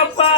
I'm Papa.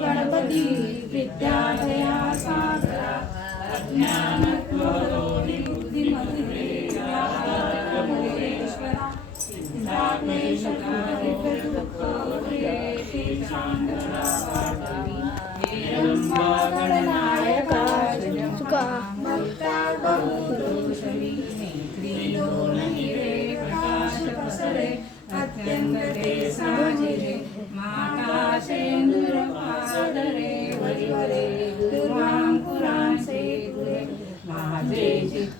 Ganpati विद्यालया सागरा verdade.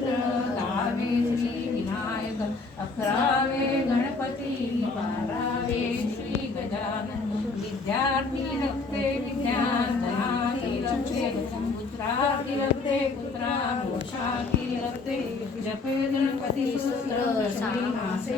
ખખરાવે Ganpati પારાવે, Shri Gajanan વિદ્યાર્થી રખતે વિદ્યાર્થી રખતે પુત્રાર્થી રખતે પુત્રા મોક્ષાર્થી રખતે જપે ગણપતિ સૂત્ર શ્રી માસે